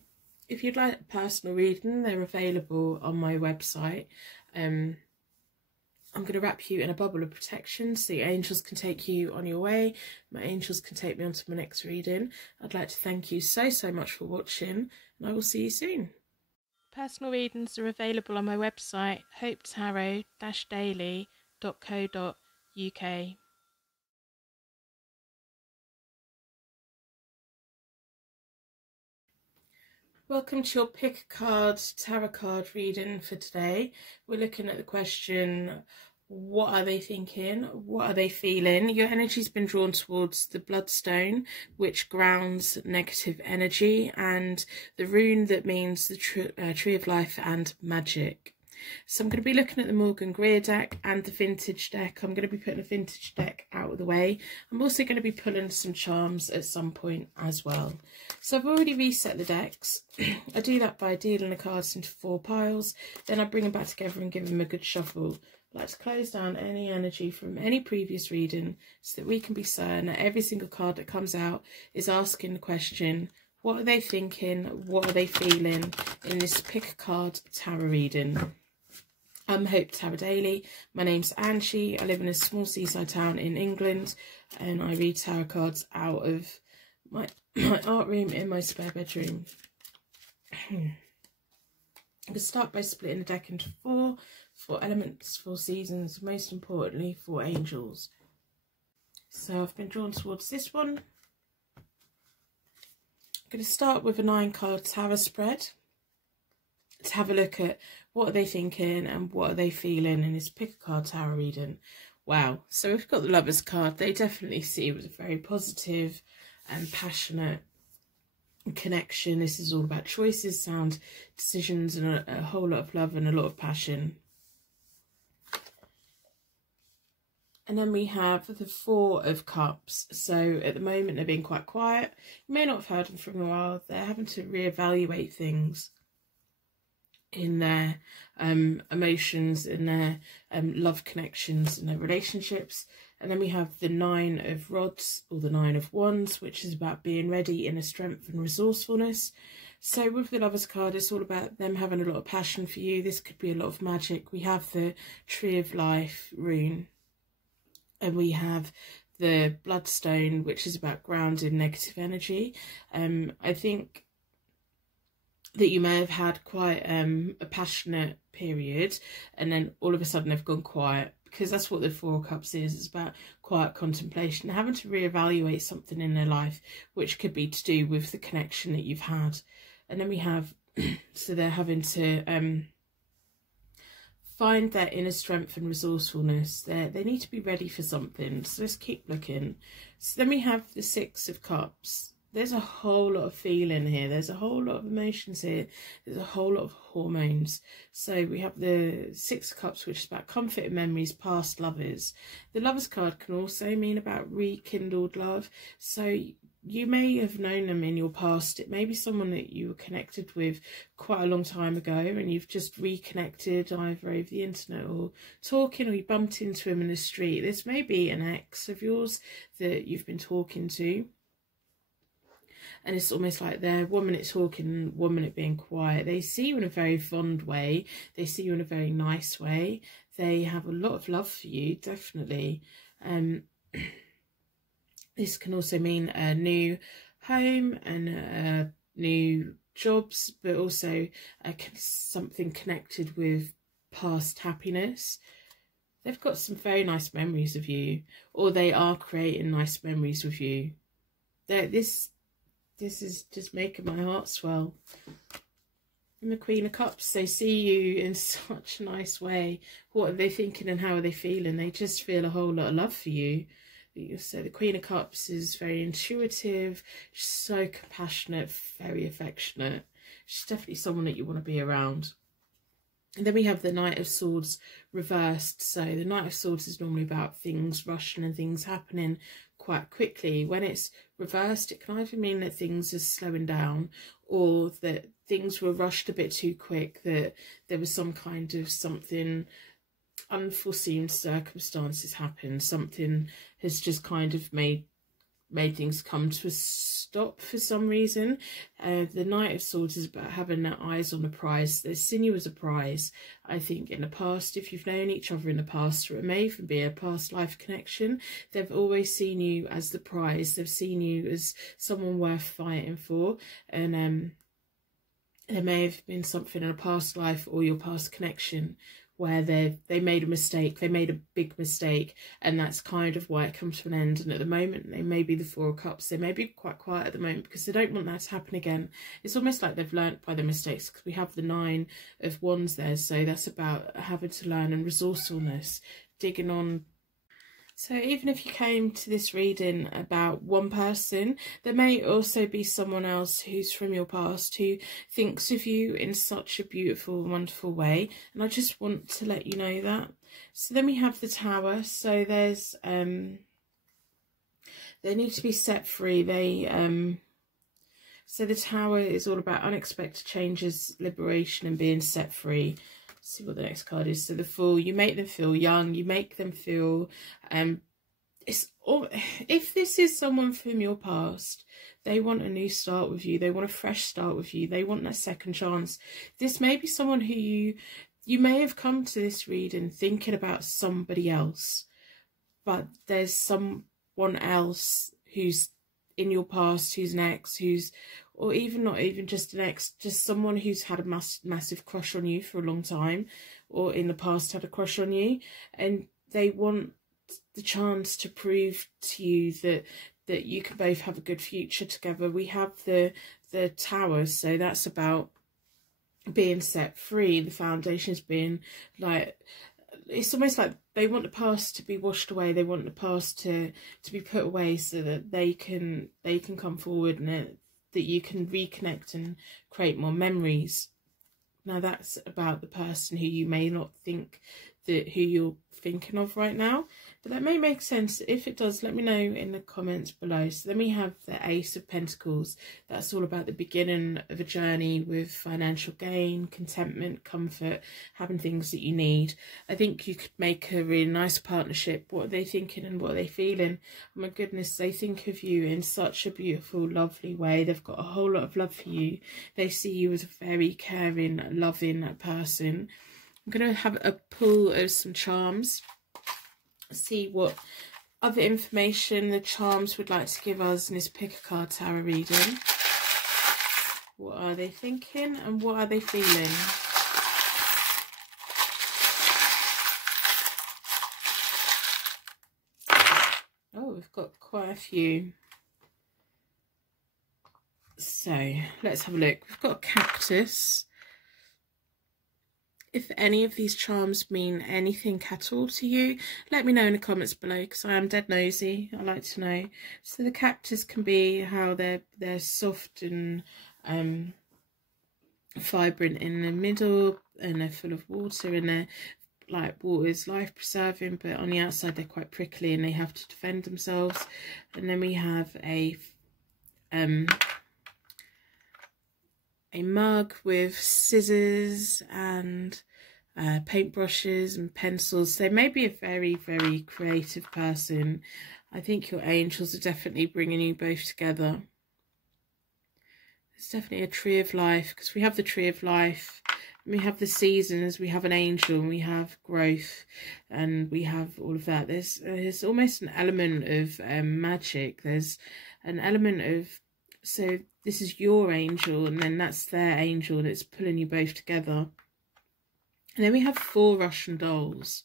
If you'd like a personal reading, they're available on my website. I'm going to wrap you in a bubble of protection so your angels can take you on your way. My angels can take me on to my next reading. I'd like to thank you so much for watching, and I will see you soon. Personal readings are available on my website, hopetarot-daily.co.uk. Welcome to your pick a card tarot card reading for today. We're looking at the question, what are they thinking? What are they feeling? Your energy's been drawn towards the Bloodstone, which grounds negative energy, and the rune that means the Tree of Life and Magic. So I'm going to be looking at the Morgan Greer deck and the vintage deck. I'm going to be putting the vintage deck out of the way. I'm also going to be pulling some charms at some point as well. So I've already reset the decks. I do that by dealing the cards into 4 piles. Then I bring them back together and give them a good shuffle. I like to close down any energy from any previous reading so that we can be certain that every single card that comes out is asking the question, what are they thinking? What are they feeling in this pick a card tarot reading? I'm Hope Tarot Daily. My name's Angie. I live in a small seaside town in England, and I read tarot cards out of my art room in my spare bedroom. I'm going to start by splitting the deck into 4 elements, 4 seasons, most importantly 4 angels. So I've been drawn towards this one. I'm going to start with a 9-card tarot spread to have a look at what are they thinking and what are they feeling in this pick a card tarot reading. Wow, so we've got the Lovers card. They definitely see it was a very positive and passionate connection. This is all about choices, sound decisions, and a whole lot of love and a lot of passion. And then we have the 4 of Cups. So at the moment they're being quite quiet. You may not have heard them for a while. They're having to reevaluate things. in their emotions, in their love connections, and their relationships. And then we have the Nine of Rods, or the Nine of Wands, which is about being ready, inner strength and resourcefulness. So with the Lovers card, it's all about them having a lot of passion for you. This could be a lot of magic. We have the Tree of Life rune, and we have the Bloodstone, which is about grounding negative energy. I think that you may have had quite a passionate period, and then all of a sudden they've gone quiet, because that's what the Four of Cups is. It's about quiet contemplation, having to reevaluate something in their life, which could be to do with the connection that you've had. And then we have, so they're having to find their inner strength and resourcefulness. They need to be ready for something, so let's keep looking. So then we have the Six of Cups. There's a whole lot of feeling here. There's a whole lot of emotions here. There's a whole lot of hormones. So we have the Six of Cups, which is about comfort and memories, past lovers. The Lovers card can also mean about rekindled love. So you may have known them in your past. It may be someone that you were connected with quite a long time ago, and you've just reconnected either over the internet or talking, or you bumped into him in the street. This may be an ex of yours that you've been talking to. And it's almost like they're 1 minute talking, 1 minute being quiet. They see you in a very fond way. They see you in a very nice way. They have a lot of love for you, definitely. This can also mean a new home and new jobs, but also something connected with past happiness. They've got some very nice memories of you, or they are creating nice memories with you. This is just making my heart swell. And the Queen of Cups, they see you in such a nice way. What are they thinking and how are they feeling? They just feel a whole lot of love for you. So the Queen of Cups is very intuitive, so compassionate, very affectionate. She's definitely someone that you want to be around. And then we have the Knight of Swords reversed. So the Knight of Swords is normally about things rushing and things happening quite quickly. When it's reversed, it can either mean that things are slowing down, or that things were rushed a bit too quick, that there was some kind of something unforeseen circumstances happen. Something has just kind of made things come to a stop for some reason. The Knight of Swords is about having their eyes on the prize. They've seen you as a prize, I think, in the past. If you've known each other in the past, or it may even be a past life connection, they've always seen you as the prize. They've seen you as someone worth fighting for. And there may have been something in a past life or your past connection where they made a mistake, they made a big mistake, and that's kind of why it comes to an end. And at the moment, they may be the Four of Cups. They may be quite quiet at the moment because they don't want that to happen again. It's almost like they've learnt by their mistakes, because we have the Nine of Wands there. So that's about having to learn and resourcefulness, digging on. So even if you came to this reading about one person, there may also be someone else who's from your past who thinks of you in such a beautiful, wonderful way. And I just want to let you know that. So then we have the Tower. So there's, they need to be set free. So the Tower is all about unexpected changes, liberation, and being set free. See what the next card is. So the Fool, you make them feel young, you make them feel if this is someone from your past, they want a new start with you, they want a fresh start with you, they want that second chance. This may be someone who you may have come to this reading thinking about somebody else, but there's someone else who's in your past, who's an ex, or even not even just an ex, just someone who's had a massive crush on you for a long time, or in the past had a crush on you, and they want the chance to prove to you that you can both have a good future together. We have the Tower, so that's about being set free. The foundations being like, it's almost like they want the past to be washed away. They want the past to be put away so that they can come forward, and that you can reconnect and create more memories. Now that's about the person who you may not think who you're thinking of right now, but that may make sense. If it does, let me know in the comments below. So then we have the Ace of Pentacles. That's all about the beginning of a journey with financial gain, contentment, comfort, having things that you need. I think you could make a really nice partnership. What are they thinking and what are they feeling? Oh my goodness, they think of you in such a beautiful, lovely way. They've got a whole lot of love for you. They see you as a very caring, loving person. I'm going to have a pull of some charms, see what other information the charms would like to give us in this Pick a Card Tarot reading. What are they thinking and what are they feeling? Oh, we've got quite a few. So let's have a look. We've got a cactus. If any of these charms mean anything at all to you, let me know in the comments below, because I am dead nosy. I like to know. So the cactus can be how they're soft and vibrant in the middle, and they're full of water, and they're like water is life preserving, but on the outside they're quite prickly and they have to defend themselves. And then we have a mug with scissors and paintbrushes and pencils. They may be a very, very creative person. I think your angels are definitely bringing you both together. There's definitely a tree of life, because we have the tree of life, and we have the seasons, we have an angel, and we have growth, and we have all of that. There's almost an element of magic. There's an element of, so this is your angel and then that's their angel, and it's pulling you both together. And then we have 4 Russian dolls.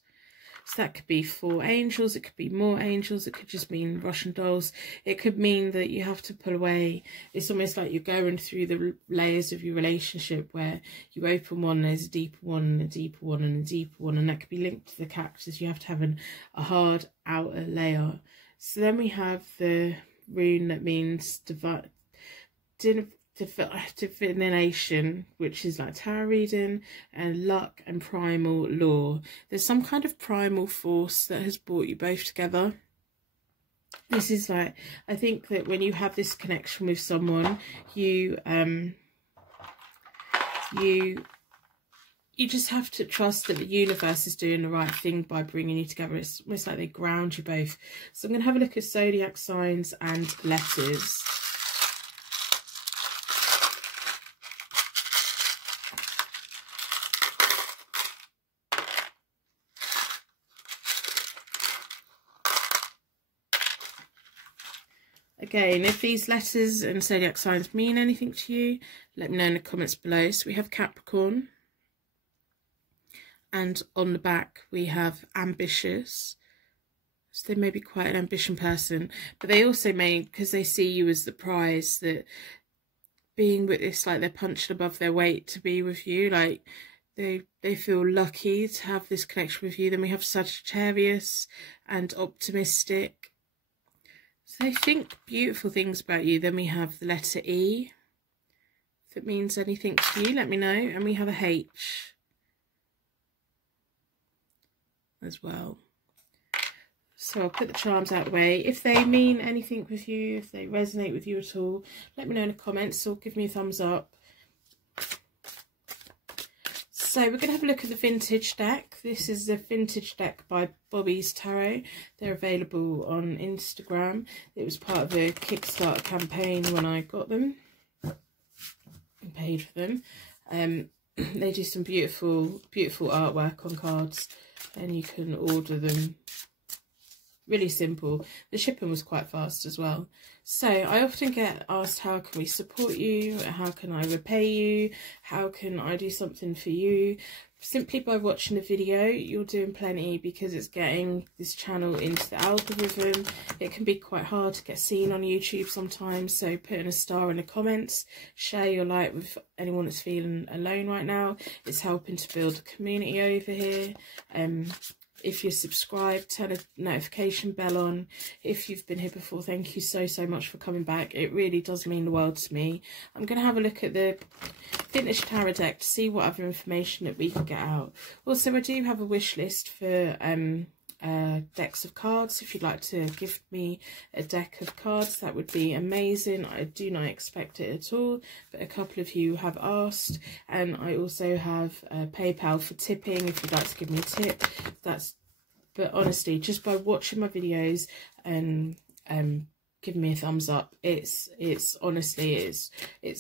So that could be 4 angels, it could be more angels, it could just mean Russian dolls. It could mean that you have to pull away. It's almost like you're going through the layers of your relationship, where you open one, there's a deeper one and a deeper one and a deeper one, and that could be linked to the cactus. You have to have a hard outer layer. So then we have the rune that means divination, which is like tarot reading, and luck and primal law. There's some kind of primal force that has brought you both together. This is like, I think that when you have this connection with someone, you just have to trust that the universe is doing the right thing by bringing you together. It's almost like they ground you both. So I'm going to have a look at zodiac signs and letters. Again, if these letters and zodiac signs mean anything to you, let me know in the comments below. So we have Capricorn, and on the back we have ambitious. So they may be quite an ambitious person, but they also may, because they see you as the prize, that being with this, like they're punching above their weight to be with you, like they feel lucky to have this connection with you. Then we have Sagittarius and optimistic. So they think beautiful things about you. Then we have the letter E. If it means anything to you, let me know. And we have a H as well. So I'll put the charms out of the way. If they mean anything with you, if they resonate with you at all, let me know in the comments or give me a thumbs up. So we're going to have a look at the vintage deck. This is the vintage deck by Bobby's Tarot. They're available on Instagram. It was part of a Kickstarter campaign when I got them and paid for them. They do some beautiful, beautiful artwork on cards, and you can order them. Really simple. The shipping was quite fast as well. So I often get asked, how can we support you? How can I repay you? How can I do something for you? Simply by watching the video, you're doing plenty, because it's getting this channel into the algorithm. It can be quite hard to get seen on YouTube sometimes, so putting a star in the comments, share your light with anyone that's feeling alone right now. It's helping to build a community over here. If you're subscribed, turn a notification bell on. If you've been here before, thank you so much for coming back. It really does mean the world to me. I'm going to have a look at the Vintage Tarot deck to see what other information that we can get out. Also, I do have a wish list for decks of cards. If you'd like to gift me a deck of cards, that would be amazing. I do not expect it at all, but a couple of you have asked. And I also have PayPal for tipping if you'd like to give me a tip. But honestly, just by watching my videos and giving me a thumbs up, it's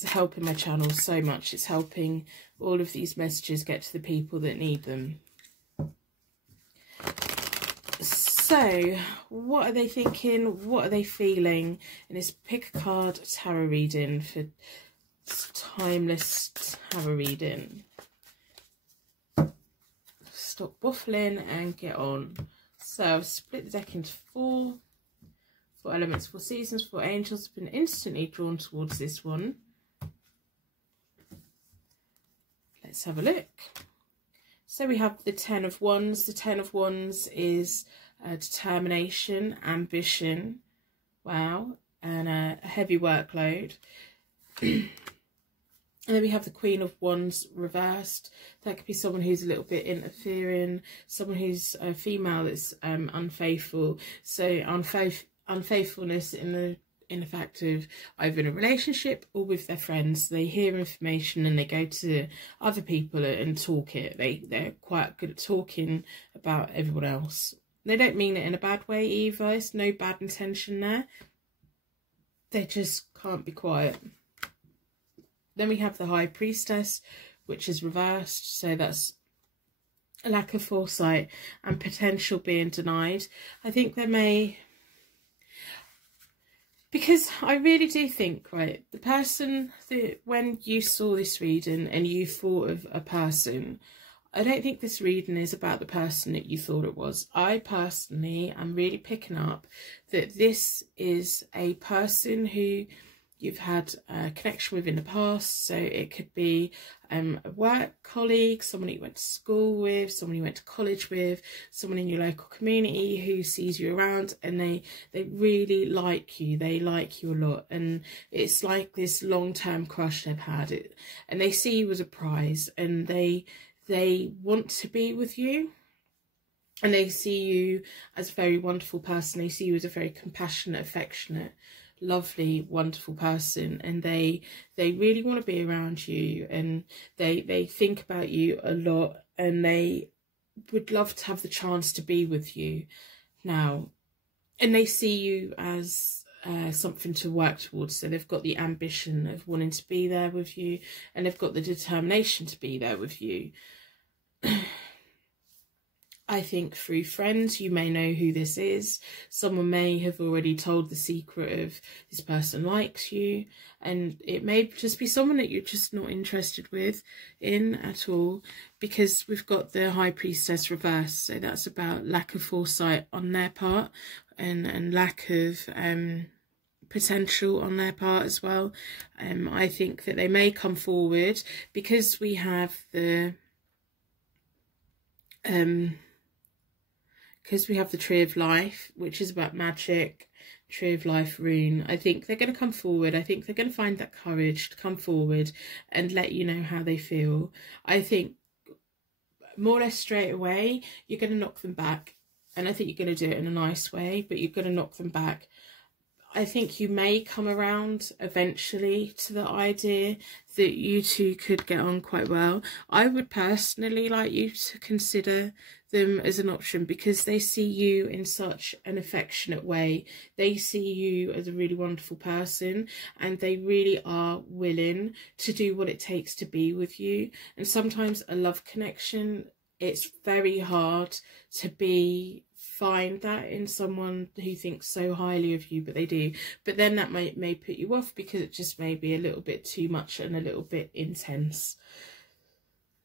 helping my channel so much. It's helping all of these messages get to the people that need them. So, what are they thinking? What are they feeling in this Pick a Card tarot reading for Timeless Tarot Reading? Stop waffling and get on. So, I've split the deck into four elements, 4 seasons, 4 angels. I've been instantly drawn towards this one. Let's have a look. So, we have the 10 of Wands. The 10 of Wands is determination, ambition, wow, and a heavy workload. And then we have the Queen of Wands reversed. That could be someone who's a little bit interfering, someone who's a female that's unfaithful. So unfaithfulness in the fact of either in a relationship or with their friends. They hear information and they go to other people and talk it. They're quite good at talking about everyone else. They don't mean it in a bad way either. It's no bad intention there. They just can't be quiet. Then we have the High Priestess, which is reversed. So that's a lack of foresight and potential being denied. I think there may... Because I really do think, right, the person that when you saw this reading and you thought of a person... I don't think this reading is about the person that you thought it was. I personally am really picking up that this is a person who you've had a connection with in the past. So it could be a work colleague, someone you went to school with, someone you went to college with, someone in your local community who sees you around and they really like you. They like you a lot. And it's like this long-term crush they've had. And they see you as a prize and they want to be with you and they see you as a very wonderful person. They see you as a very compassionate, affectionate, lovely, wonderful person, and they really want to be around you, and they think about you a lot, and they would love to have the chance to be with you now. And they see you as something to work towards. So they've got the ambition of wanting to be there with you, and they've got the determination to be there with you. I think through friends, you may know who this is. Someone may have already told the secret of this person likes you, and it may just be someone that you're just not interested in at all, because we've got the High Priestess reversed. So that's about lack of foresight on their part and lack of potential on their part as well. I think that they may come forward because we have the Tree of Life, which is about magic, Tree of Life rune. I think they're going to come forward. I think they're going to find that courage to come forward and let you know how they feel. I think more or less straight away, you're going to knock them back. And I think you're going to do it in a nice way, but you're going to knock them back. I think you may come around eventually to the idea that you two could get on quite well. I would personally like you to consider them as an option because they see you in such an affectionate way. They see you as a really wonderful person and they really are willing to do what it takes to be with you. And sometimes a love connection, it's very hard to find that in someone who thinks so highly of you, but they do. But then that may put you off because it just may be a little bit too much and a little bit intense.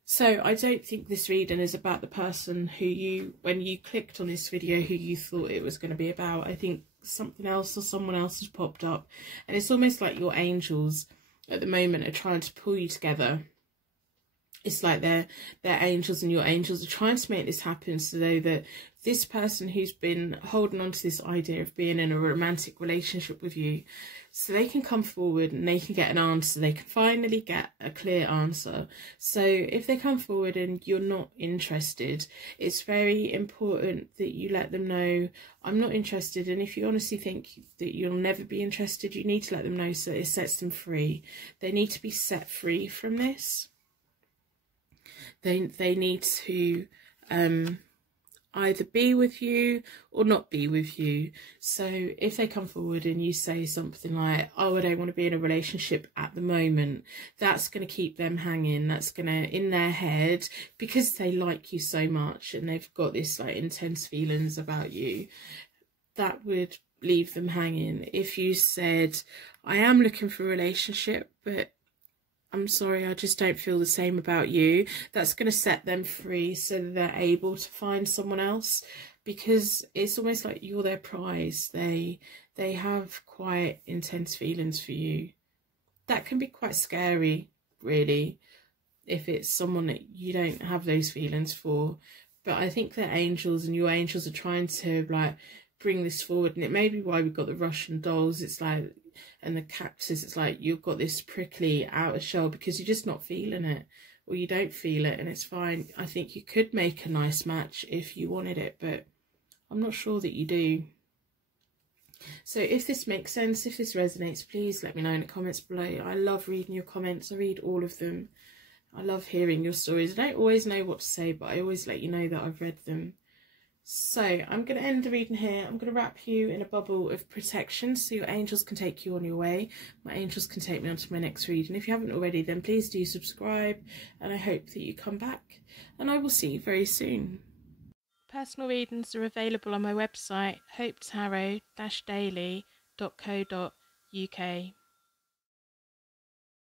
So I don't think this reading is about the person who when you clicked on this video, who you thought it was going to be about. I think something else or someone else has popped up. And it's almost like your angels at the moment are trying to pull you together it's like their angels and your angels are trying to make this happen, so that this person who's been holding on to this idea of being in a romantic relationship with you, so they can come forward and they can get an answer. They can finally get a clear answer. So if they come forward and you're not interested, it's very important that you let them know, I'm not interested. And if you honestly think that you'll never be interested, you need to let them know so it sets them free. They need to be set free from this. They need to either be with you or not be with you. So if they come forward and you say something like, oh, I don't want to be in a relationship at the moment, that's going to keep them hanging. That's going to, in their head, because they like you so much and they've got this like intense feelings about you, that would leave them hanging. If you said, I am looking for a relationship, but I'm sorry, I just don't feel the same about you, that's going to set them free so that they're able to find someone else, because it's almost like you're their prize. They have quite intense feelings for you. That can be quite scary, really, if it's someone that you don't have those feelings for. But I think their angels and your angels are trying to like bring this forward, and it may be why we've got the Russian dolls. It's like, and the cactus, it's like you've got this prickly outer shell because you're just not feeling it, or you don't feel it, and it's fine. I think you could make a nice match if you wanted it, but I'm not sure that you do. So if this makes sense, if this resonates, please let me know in the comments below. I love reading your comments. I read all of them. I love hearing your stories. I don't always know what to say, but I always let you know that I've read them. So I'm going to end the reading here. I'm going to wrap you in a bubble of protection so your angels can take you on your way. My angels can take me on to my next reading. If you haven't already, then please do subscribe, and I hope that you come back, and I will see you very soon. Personal readings are available on my website, hopetarot-daily.co.uk.